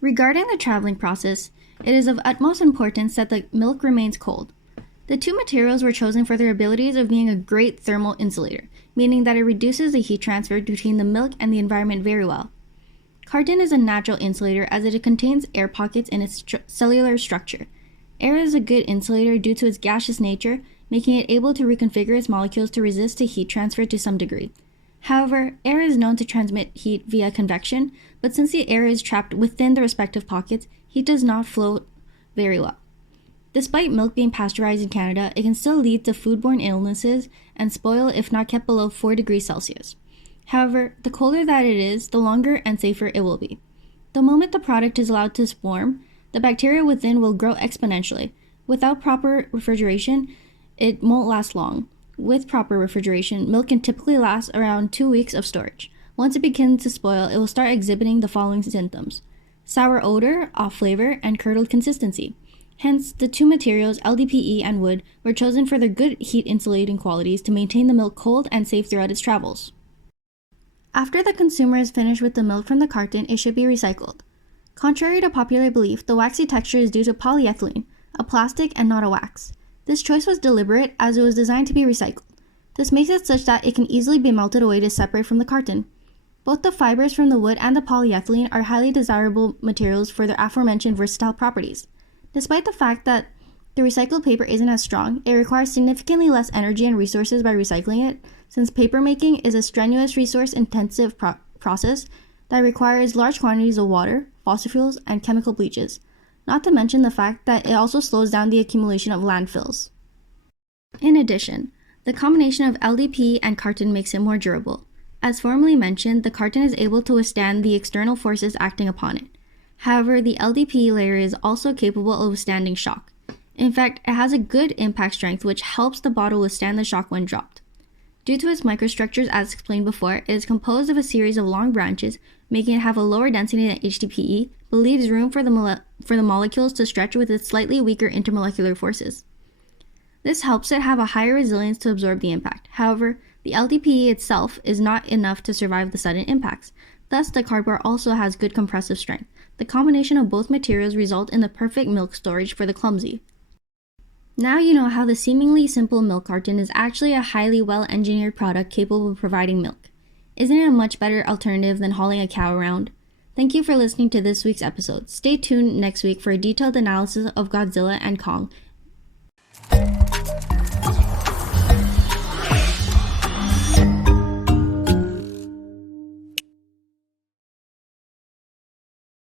Regarding the traveling process, it is of utmost importance that the milk remains cold. The two materials were chosen for their abilities of being a great thermal insulator, meaning that it reduces the heat transfer between the milk and the environment very well. Carton is a natural insulator as it contains air pockets in its cellular structure. Air is a good insulator due to its gaseous nature, making it able to reconfigure its molecules to resist to heat transfer to some degree. However, air is known to transmit heat via convection, but since the air is trapped within the respective pockets, heat does not flow very well. Despite milk being pasteurized in Canada, it can still lead to foodborne illnesses and spoil if not kept below 4 degrees Celsius. However, the colder that it is, the longer and safer it will be. The moment the product is allowed to form, the bacteria within will grow exponentially. Without proper refrigeration, it won't last long. With proper refrigeration, milk can typically last around 2 weeks of storage. Once it begins to spoil, it will start exhibiting the following symptoms: sour odor, off flavor, and curdled consistency. Hence, the two materials, LDPE and wood, were chosen for their good heat insulating qualities to maintain the milk cold and safe throughout its travels. After the consumer is finished with the milk from the carton, it should be recycled. Contrary to popular belief, the waxy texture is due to polyethylene, a plastic and not a wax. This choice was deliberate as it was designed to be recycled. This makes it such that it can easily be melted away to separate from the carton. Both the fibers from the wood and the polyethylene are highly desirable materials for their aforementioned versatile properties. Despite the fact that the recycled paper isn't as strong, it requires significantly less energy and resources by recycling it, since paper making is a strenuous resource-intensive process that requires large quantities of water, fossil fuels, and chemical bleaches. Not to mention the fact that it also slows down the accumulation of landfills. In addition, the combination of LDPE and carton makes it more durable. As formerly mentioned, the carton is able to withstand the external forces acting upon it. However, the LDPE layer is also capable of withstanding shock. In fact, it has a good impact strength which helps the bottle withstand the shock when dropped. Due to its microstructures as explained before, it is composed of a series of long branches, making it have a lower density than HDPE, but leaves room for the molecules to stretch with its slightly weaker intermolecular forces. This helps it have a higher resilience to absorb the impact. However, the LDPE itself is not enough to survive the sudden impacts. Thus, the cardboard also has good compressive strength. The combination of both materials result in the perfect milk storage for the clumsy. Now you know how the seemingly simple milk carton is actually a highly well-engineered product capable of providing milk. Isn't it a much better alternative than hauling a cow around? Thank you for listening to this week's episode. Stay tuned next week for a detailed analysis of Godzilla and Kong